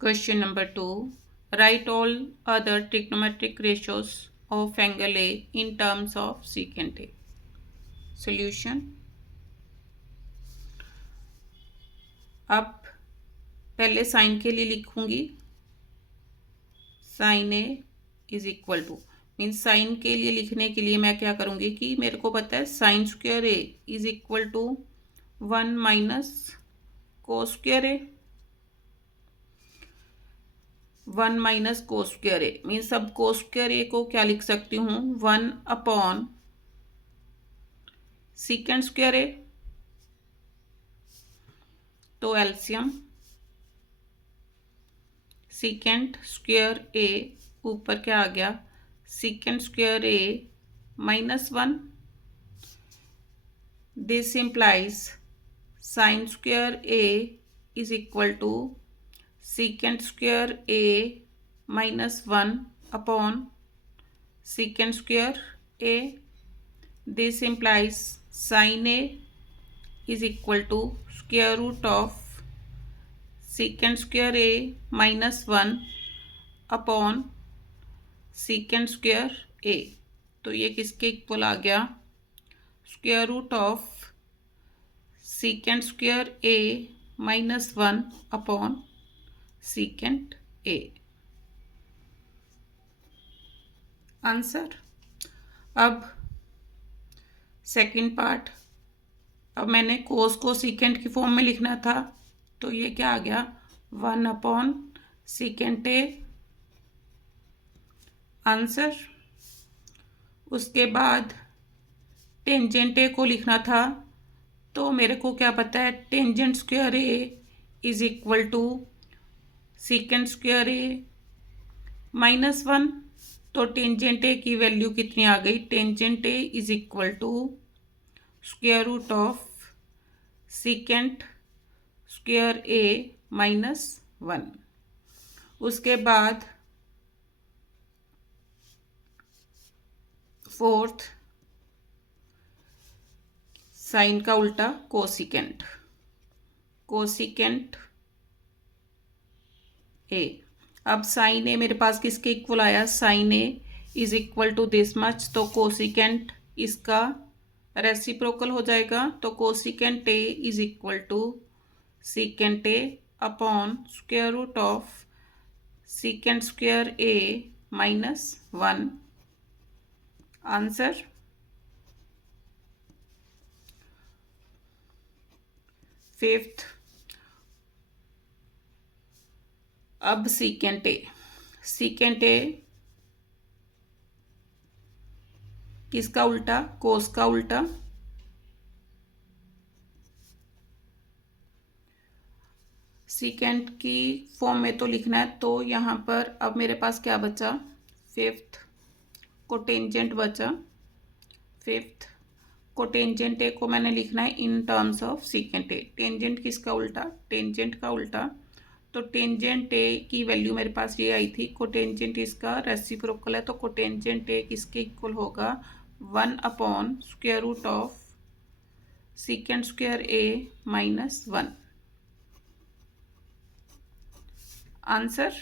Question number 2. Write all other trigonometric ratios of angle A in terms of secant A. Solution. अब पहले sign के लिए लिखूंगी sine A is equal to means sine के लिए लिखने के लिए मैं क्या करूंगी कि मेरे को पता है sine square A is equal to 1 minus cos square A 1 minus cos square A means अब कोस स्क्वायर ए को क्या लिख सकती हूँ 1 अपॉन सीकेंड स्क्वायर ए। तो एलसीएम सीकेंड स्क्वायर ए ऊपर क्या आ गया secant square A -1। This implies sine square A is equal to secant square a -1 upon secant square a. This implies sin a is equal to square root of secant square a -1 upon secant square a. तो ये किसके equal आ गया square root of secant square a -1 upon secant a. Answer. अब second part, अब मैंने कोस को secant की फॉर्म में लिखना था तो ये क्या आ गया 1 अपॉन सीकेंट ए। आंसर। उसके बाद टेंजेंट ए को लिखना था तो मेरे को क्या पता है tangent square A is equal to secant square A -1। तो टेंजेंट ए की वैल्यू कितनी आ गई tangent A is equal to square root of secant square A -1। उसके बाद फोर्थ साइन का उल्टा कोसिकेंट ए। अब साइन ए मेरे पास किसके इक्वल आया sine A is equal to this much तो कोसिकेंट इसका रेसिप्रोकल हो जाएगा तो cosecant A is equal to secant A upon square root of secant square A -1। Answer. Fifth, अब सीकेंट ए किसका उल्टा कोस का उल्टा। सीकेंट की फॉर्म में तो लिखना है तो यहाँ पर अब मेरे पास क्या बचा फिफ्थ कोटेंजेंट बचा। फिफ्थ कोटेंजेंट ए को मैंने लिखना है in terms of secant A. Tangent किसका उल्टा टेंजेंट का उल्टा तो टेंजेंट ए की वैल्यू मेरे पास ये आई थी कोटेंजेंट इसका रेसिप्रोकल है तो कोटेंजेंट ए किसके इक्वल होगा 1 upon square root of secant square A -1। Answer.